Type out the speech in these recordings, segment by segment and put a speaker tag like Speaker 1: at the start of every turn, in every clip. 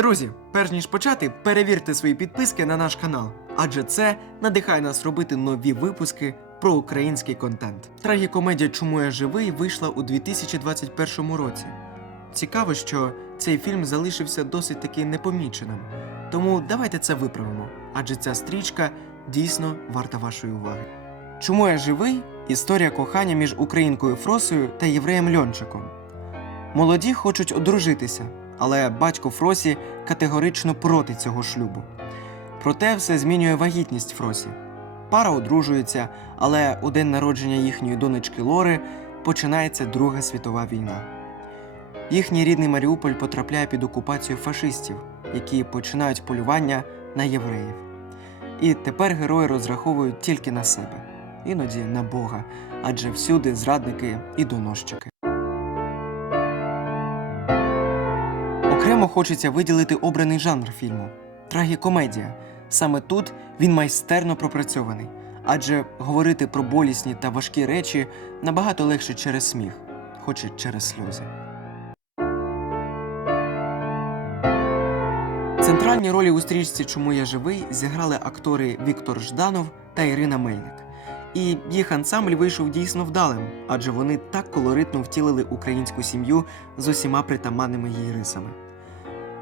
Speaker 1: Друзі, перш ніж почати, перевірте свої підписки на наш канал, адже це надихає нас робити нові випуски про український контент. Трагікомедія Чому я живий вийшла у 2021 році. Цікаво, що цей фільм залишився досить таки непоміченим. Тому давайте це виправимо, адже ця стрічка дійсно варта вашої уваги. Чому я живий? Історія кохання між українкою Фросою та євреєм Льончиком. Молоді хочуть одружитися, але батько Фросі категорично проти цього шлюбу. Проте все змінює вагітність Фросі. Пара одружується, але у день народження їхньої донечки Лори починається Друга світова війна. Їхній рідний Маріуполь потрапляє під окупацію фашистів, які починають полювання на євреїв. І тепер герої розраховують тільки на себе, іноді на Бога, адже всюди зрадники і доносчики. Окремо хочеться виділити обраний жанр фільму трагікомедія. Саме тут він майстерно пропрацьований, адже говорити про болісні та важкі речі набагато легше через сміх, хоч і через сльози. Центральні ролі у стрічці Чому я живий зіграли актори Віктор Жданов та Ірина Мельник. І їх ансамбль вийшов дійсно вдалим, адже вони так колоритно втілили українську сім'ю з усіма притаманними її рисами.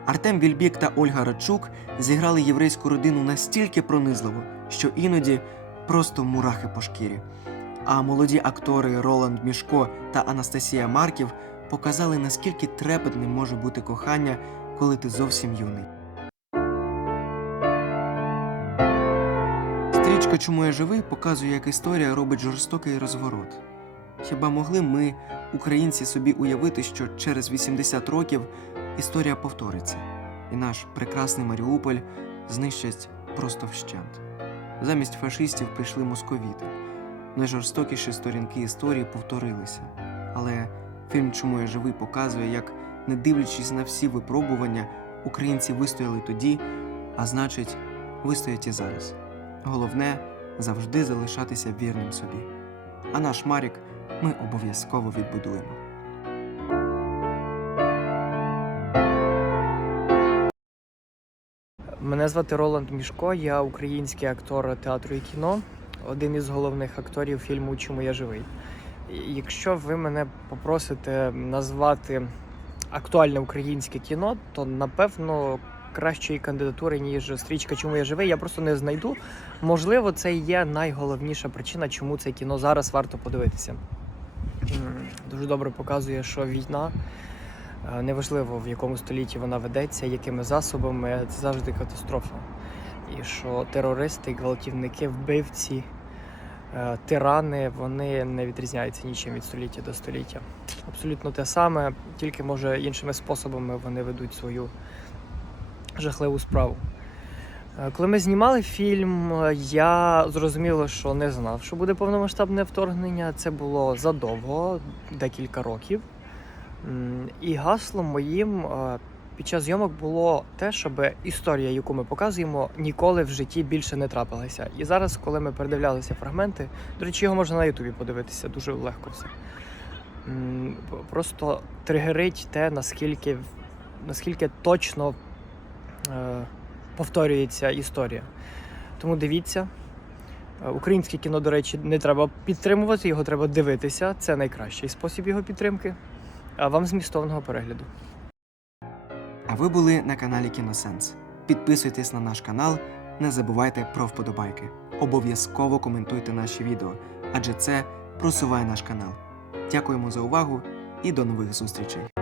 Speaker 1: Артем Вільбік та Ольга Радчук зіграли єврейську родину настільки пронизливо, що іноді просто мурахи по шкірі. А молоді актори Роланд Мішко та Анастасія Марків показали, наскільки трепетним може бути кохання, коли ти зовсім юний. Стрічка Чому я живий показує, як історія робить жорстокий розворот. Хіба могли ми, українці, собі уявити, що через 80 років історія повториться, і наш прекрасний Маріуполь знищать просто вщент. Замість фашистів прийшли московіти. Найжорстокіші сторінки історії повторилися. Але фільм Чому я живий показує, як, не дивлячись на всі випробування, українці вистояли тоді, а значить, вистоять і зараз. Головне завжди залишатися вірним собі. А наш Марік ми обов'язково відбудуємо.
Speaker 2: Мене звати Роланд Мішко, я український актор театру і кіно, один із головних акторів фільму Чому я живий. Якщо ви мене попросите назвати актуальне українське кіно, то напевно кращої кандидатури, ніж стрічка Чому я живий, я просто не знайду. Можливо, це є найголовніша причина, чому це кіно зараз варто подивитися. Дуже добре показує, що війна Неважливо, в якому столітті вона ведеться, якими засобами, це завжди катастрофа. І що терористи, гвалтівники, вбивці, е, тирани, вони не відрізняються нічим від століття до століття. Абсолютно те саме, тільки може іншими способами вони ведуть свою жахливу справу. Е, Коли ми знімали фільм, е, я зрозуміло, що не знав, що буде повномасштабне вторгнення. Це було задовго, декілька років. І гаслом моїм під час зйомок було те, щоб історія, яку ми показуємо, ніколи в житті більше не трапилася. І зараз, коли ми передивлялися фрагменти, до речі, його можна на Ютубі подивитися, дуже легко все. Просто тригерить те, наскільки, наскільки точно е, повторюється історія. Тому дивіться. Е, Українське кіно, до речі, не треба підтримувати, його треба дивитися. Це найкращий спосіб його підтримки. А вам змістовного перегляду.
Speaker 1: А ви були на каналі Кіносенс. Підписуйтесь на наш канал, не забувайте про вподобайки. Обов'язково коментуйте наші відео, адже це просуває наш канал. Дякуємо за увагу і до нових зустрічей!